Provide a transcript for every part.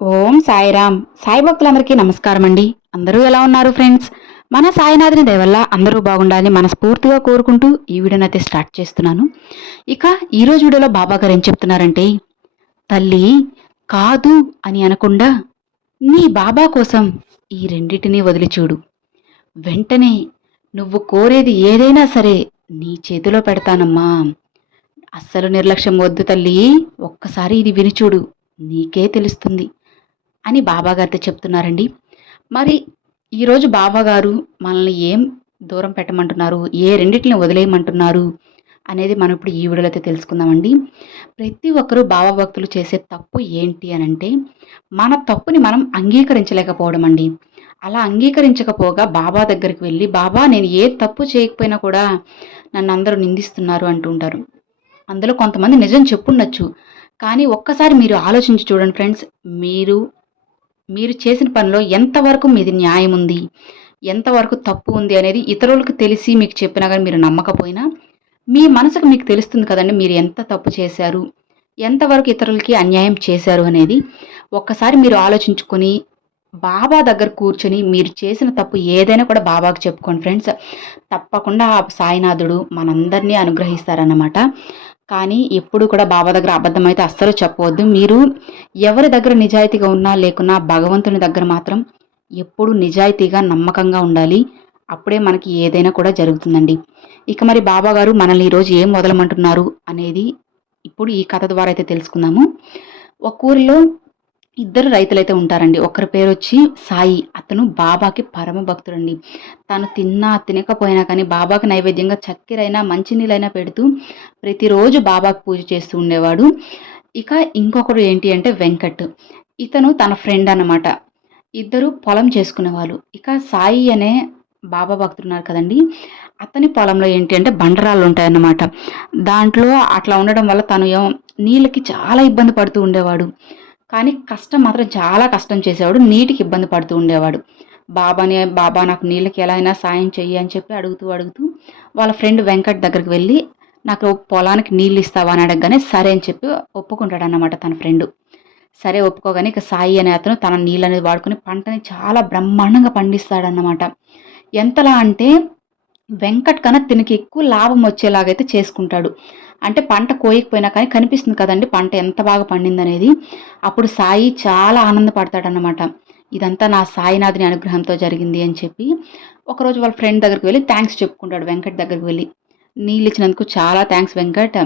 ఓం సాయిరామ్. సాయి భక్తులందరికీ నమస్కారం అండి అందరూ ఎలా ఉన్నారు ఫ్రెండ్స్? మన సాయినాథుని దయవల్ల అందరూ బాగుండాలని మనస్ఫూర్తిగా కోరుకుంటూ ఈ వీడియోని అయితే స్టార్ట్ చేస్తున్నాను. ఇక ఈరోజు వీడియోలో బాబా గారు ఏం చెప్తున్నారంటే తల్లి కాదు అని అనకుండా నీ బాబా కోసం ఈ రెండిటిని వదిలి చూడు. వెంటనే నువ్వు కోరేది ఏదైనా సరే నీ చేతిలో పెడతానమ్మా. అస్సలు నిర్లక్ష్యం వద్దు తల్లి. ఒక్కసారి ఇది వినిచూడు నీకే తెలుస్తుంది. అని బాబాగారితో చెప్తున్నారండి. మరి ఈరోజు బాబాగారు మనల్ని ఏం దూరం పెట్టమంటున్నారు? ఏ రెండింటిని వదిలేయమంటున్నారు? అనేది మనం ఇప్పుడు ఈ వీడియోలో అయితే తెలుసుకుందామండి. ప్రతి ఒక్కరూ బాబా భక్తులు చేసే తప్పు ఏంటి అని అంటే మన తప్పుని మనం అంగీకరించలేకపోవడం అండి. అలా అంగీకరించకపోగా బాబా దగ్గరికి వెళ్ళి బాబా నేను ఏ తప్పు చేయకపోయినా కూడా నన్ను అందరూ నిందిస్తున్నారు అంటుంటారు అందులో కొంతమంది నిజం చెప్పుండొచ్చు. కానీ ఒక్కసారి మీరు ఆలోచించి చూడండి ఫ్రెండ్స్ మీరు మీరు చేసిన పనిలో ఎంతవరకు మీది న్యాయం ఉంది? ఎంతవరకు తప్పు ఉంది అనేది ఇతరులకు తెలిసి మీకు చెప్పినా కానీ మీరు నమ్మకపోయినా మీ మనసుకు మీకు తెలుస్తుంది కదండి మీరు ఎంత తప్పు చేశారు? ఎంతవరకు ఇతరులకి అన్యాయం చేశారు అనేది? ఒక్కసారి మీరు ఆలోచించుకొని బాబా దగ్గర కూర్చొని మీరు చేసిన తప్పు ఏదైనా కూడా బాబాకు చెప్పుకోండి ఫ్రెండ్స్. తప్పకుండా ఆ సాయినాథుడు మనందరినీ అనుగ్రహిస్తారన్నమాట. కానీ ఎప్పుడు కూడా బాబా దగ్గర అబద్ధం అయితే అస్సలు చెప్పవద్దు. మీరు ఎవరి దగ్గర నిజాయితీగా ఉన్నా లేకున్నా భగవంతుని దగ్గర మాత్రం ఎప్పుడు నిజాయితీగా నమ్మకంగా ఉండాలి. అప్పుడే మనకి ఏదైనా కూడా జరుగుతుందండి. ఇక మరి బాబా గారు మనల్ని ఈరోజు ఏం మొదలమంటున్నారు అనేది ఇప్పుడు ఈ కథ ద్వారా అయితే తెలుసుకుందాము. ఒక ఊరిలో ఇద్దరు రైతులైతే ఉంటారండి. ఒకరి పేరు వచ్చి సాయి అతను బాబాకి పరమ భక్తుడండి. తను తిన్నా తినకపోయినా కానీ బాబాకి నైవేద్యంగా చక్కెరైనా మంచినీళ్ళైనా పెడుతూ ప్రతిరోజు బాబాకి పూజ చేస్తూ ఉండేవాడు. ఇక ఇంకొకరు ఏంటి అంటే వెంకట్. ఇతను తన ఫ్రెండ్ అనమాట ఇద్దరు పొలం చేసుకునేవాళ్ళు. ఇక సాయి అనే బాబా భక్తులు ఉన్నారు కదండి. అతని పొలంలో ఏంటి అంటే బండరాళ్ళు ఉంటాయన్నమాట. దాంట్లో అట్లా ఉండడం వల్ల తను నీళ్ళకి చాలా ఇబ్బంది పడుతూ ఉండేవాడు. కానీ కష్టం మాత్రం చాలా కష్టం చేసేవాడు నీటికి ఇబ్బంది పడుతూ ఉండేవాడు. బాబాని బాబా నాకు నీళ్ళకి ఎలా అయినా సాయం చెయ్యి అని చెప్పి అడుగుతూ అడుగుతూ వాళ్ళ ఫ్రెండ్ వెంకట్ దగ్గరికి వెళ్ళి నాకు పొలానికి నీళ్ళు ఇస్తావా అని అడగగానే సరే అని చెప్పి ఒప్పుకుంటాడన్నమాట తన ఫ్రెండ్. సరే ఒప్పుకోగానే ఇక సాయి అనే అతను తన నీళ్ళు అనేది వాడుకుని పంటని చాలా బ్రహ్మాండంగా పండిస్తాడన్నమాట. ఎంతలా అంటే వెంకట్ కన్నా తినకి ఎక్కువ లాభం వచ్చేలాగైతే చేసుకుంటాడు. అంటే పంట కోయకపోయినా కానీ కనిపిస్తుంది కదండి పంట ఎంత బాగా పండిందనేది. అప్పుడు సాయి చాలా ఆనందపడతాడనమాట ఇదంతా నా సాయినాథుని అనుగ్రహంతో జరిగింది అని చెప్పి ఒకరోజు వాళ్ళ ఫ్రెండ్ దగ్గరికి వెళ్ళి థ్యాంక్స్ చెప్పుకుంటాడు వెంకట్ దగ్గరికి వెళ్ళి. నీళ్ళు ఇచ్చినందుకు చాలా థ్యాంక్స్ వెంకట్.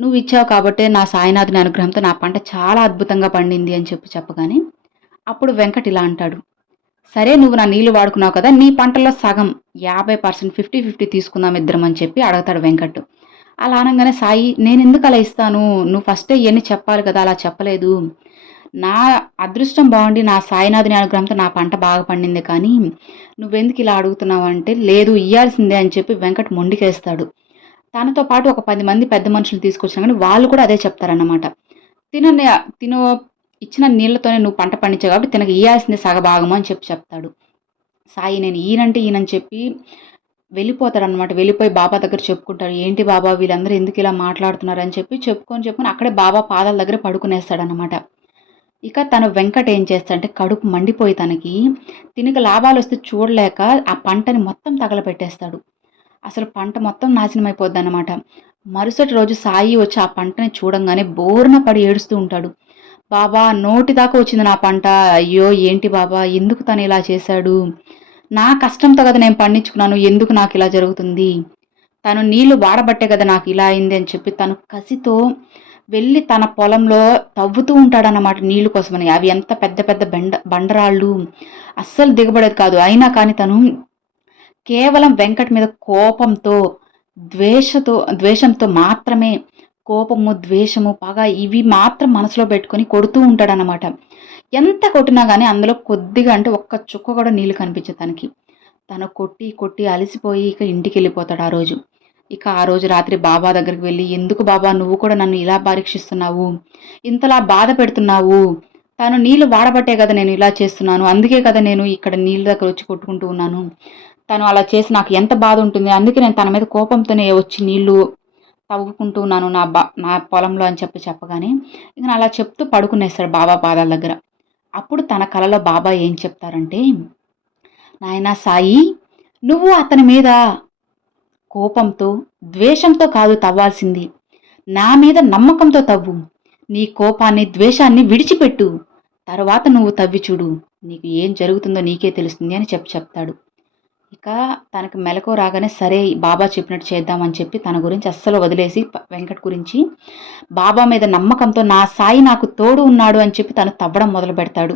నువ్వు ఇచ్చావు కాబట్టి నా సాయినాథుని అనుగ్రహంతో నా పంట చాలా అద్భుతంగా పండింది అని చెప్పి చెప్పగానే అప్పుడు వెంకట్ ఇలా అంటాడు. సరే నువ్వు నా నీళ్ళు వాడుకున్నావు కదా నీ పంటలో సగం యాభై పర్సెంట్ ఫిఫ్టీ ఫిఫ్టీ తీసుకుందాం ఇద్దరం అని చెప్పి అడుగుతాడు వెంకట్ అలా అనగానే సాయి నేను ఎందుకు అలా ఇస్తాను? నువ్వు ఫస్టే ఇవన్నీ చెప్పాలి కదా అలా చెప్పలేదు. నా అదృష్టం బాగుండి నా సాయినాథుని అనుగ్రహంతో నా పంట బాగా పండింది కానీ నువ్వెందుకు ఇలా అడుగుతున్నావు అంటే లేదు ఇయ్యాల్సిందే అని చెప్పి వెంకట్ మొండికేస్తాడు. తనతో పాటు ఒక పది మంది పెద్ద మనుషులు తీసుకొచ్చినా కానీ వాళ్ళు కూడా అదే చెప్తారన్నమాట. తిన తిన ఇచ్చిన నీళ్ళతోనే నువ్వు పంట పండించావు కాబట్టి తినకు ఇయ్యాల్సిందే సగభాగము అని చెప్పి చెప్తాడు. సాయి నేను ఈయనంటే ఈయనని చెప్పి వెళ్ళిపోతాడు అనమాట వెళ్ళిపోయి బాబా దగ్గర చెప్పుకుంటాడు. ఏంటి బాబా వీళ్ళందరూ ఎందుకు ఇలా మాట్లాడుతున్నారు అని చెప్పి చెప్పుకొని చెప్పుకొని అక్కడే బాబా పాదాల దగ్గర పడుకునేస్తాడనమాట ఇక తను వెంకట ఏం చేస్తాడంటే కడుపు మండిపోయి తనకి తినకి లాభాలు వస్తే చూడలేక ఆ పంటని మొత్తం తగలపెట్టేస్తాడు అసలు పంట మొత్తం నాశనం అయిపోద్ది అనమాట మరుసటి రోజు సాయి వచ్చి ఆ పంటని చూడంగానే బోర్న పడి ఏడుస్తూ ఉంటాడు. బాబా నోటి దాకా వచ్చింది నా పంట. అయ్యో ఏంటి బాబా? ఎందుకు తను ఇలా చేశాడు? నా కష్టంతో కదా నేను పండించుకున్నాను. ఎందుకు నాకు ఇలా జరుగుతుంది? తను నీళ్ళు వాడబట్టే కదా నాకు ఇలా అయింది అని చెప్పి తను కసితో వెళ్ళి తన పొలంలో తవ్వుతూ ఉంటాడన్నమాట నీళ్ళు కోసమని. అవి ఎంత పెద్ద పెద్ద బెండ బండరాళ్ళు. అస్సలు దిగబడేది కాదు. అయినా కానీ తను కేవలం వెంకట్ మీద కోపంతో ద్వేషతో ద్వేషంతో మాత్రమే కోపము ద్వేషము పగ ఇవి మాత్రం మనసులో పెట్టుకొని కొడుతూ ఉంటాడనమాట ఎంత కొట్టినా కానీ అందులో కొద్దిగా అంటే ఒక్క చుక్క కూడా నీళ్ళు కనిపించదు తనకి. తను కొట్టి కొట్టి అలసిపోయి ఇక ఇంటికి వెళ్ళిపోతాడు ఆ రోజు. ఇక ఆ రోజు రాత్రి బాబా దగ్గరికి వెళ్ళి ఎందుకు బాబా నువ్వు కూడా నన్ను ఇలా పరీక్షిస్తున్నావు? ఇంతలా బాధ పెడుతున్నావు? తను నీళ్ళు వాడబట్టే కదా నేను ఇలా చేస్తున్నాను. అందుకే కదా నేను ఇక్కడ నీళ్ళ దగ్గర వచ్చి కొట్టుకుంటూ ఉన్నాను. తను అలా చేసి నాకు ఎంత బాధ ఉంటుంది? అందుకే నేను తన మీద కోపంతోనే వచ్చి నీళ్ళు తవ్వుకుంటున్నాను నా బా నా పొలంలో అని చెప్పి చెప్పగానే ఇక అలా చెప్తూ పడుకునేస్తాడు బాబా పాదాల దగ్గర. అప్పుడు తన కలలో బాబా ఏం చెప్తారంటే నాయనా సాయి నువ్వు అతని మీద కోపంతో ద్వేషంతో కాదు తవ్వాల్సింది. నా మీద నమ్మకంతో తవ్వు. నీ కోపాన్ని ద్వేషాన్ని విడిచిపెట్టు. తర్వాత నువ్వు తవ్వి చూడు. నీకు ఏం జరుగుతుందో నీకే తెలుస్తుంది అని చెప్పి చెప్తాడు. ఇక తనకు మెలకు రాగానే సరే బాబా చెప్పినట్టు చేద్దామని చెప్పి తన గురించి అస్సలు వదిలేసి వెంకట్ గురించి బాబా మీద నమ్మకంతో నా సాయి నాకు తోడు ఉన్నాడు అని చెప్పి తను తవ్వడం మొదలు పెడతాడు.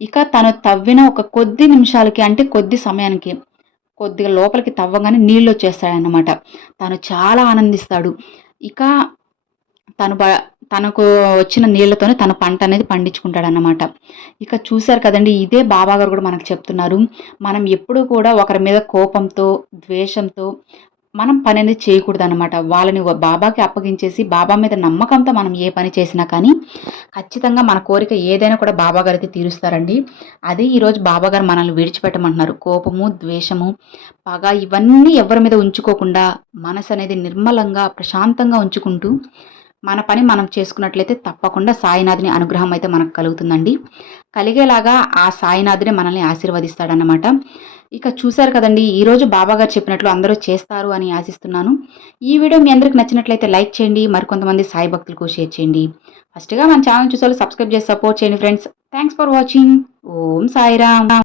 ఇక తను తవ్విన ఒక కొద్ది నిమిషాలకి అంటే కొద్ది సమయానికి కొద్దిగా లోపలికి తవ్వగానే నీళ్ళు వచ్చేస్తాడనమాట తను చాలా ఆనందిస్తాడు. ఇక తను తనకు వచ్చిన నీళ్ళతోనే తన పంట అనేది పండించుకుంటాడనమాట ఇక చూశారు కదండి ఇదే బాబాగారు కూడా మనకు చెప్తున్నారు. మనం ఎప్పుడూ కూడా ఒకరి మీద కోపంతో ద్వేషంతో మనం పని అనేది చేయకూడదు అనమాట వాళ్ళని బాబాకి అప్పగించేసి బాబా మీద నమ్మకంతో మనం ఏ పని చేసినా కానీ ఖచ్చితంగా మన కోరిక ఏదైనా కూడా బాబా తీరుస్తారండి. అదే ఈరోజు బాబా గారు మనల్ని విడిచిపెట్టమంటున్నారు. కోపము ద్వేషము పగ ఇవన్నీ ఎవరి మీద ఉంచుకోకుండా మనసు అనేది నిర్మలంగా ప్రశాంతంగా ఉంచుకుంటూ మన పని మనం చేసుకున్నట్లయితే తప్పకుండా సాయినాథుని అనుగ్రహం అయితే మనకు కలుగుతుందండి. కలిగేలాగా ఆ సాయినాథుని మనల్ని ఆశీర్వదిస్తాడన్నమాట. ఇక చూశారు కదండి ఈరోజు బాబాగారు చెప్పినట్లు అందరూ చేస్తారు అని ఆశిస్తున్నాను. ఈ వీడియో మీ అందరికి నచ్చినట్లయితే లైక్ చేయండి మరికొంతమంది సాయి భక్తులకు షేర్ చేయండి. ఫస్ట్గా మన ఛానల్ చూసారు సబ్స్క్రైబ్ చేసి సపోర్ట్ చేయండి friends. Thanks for watching. Om Sairam.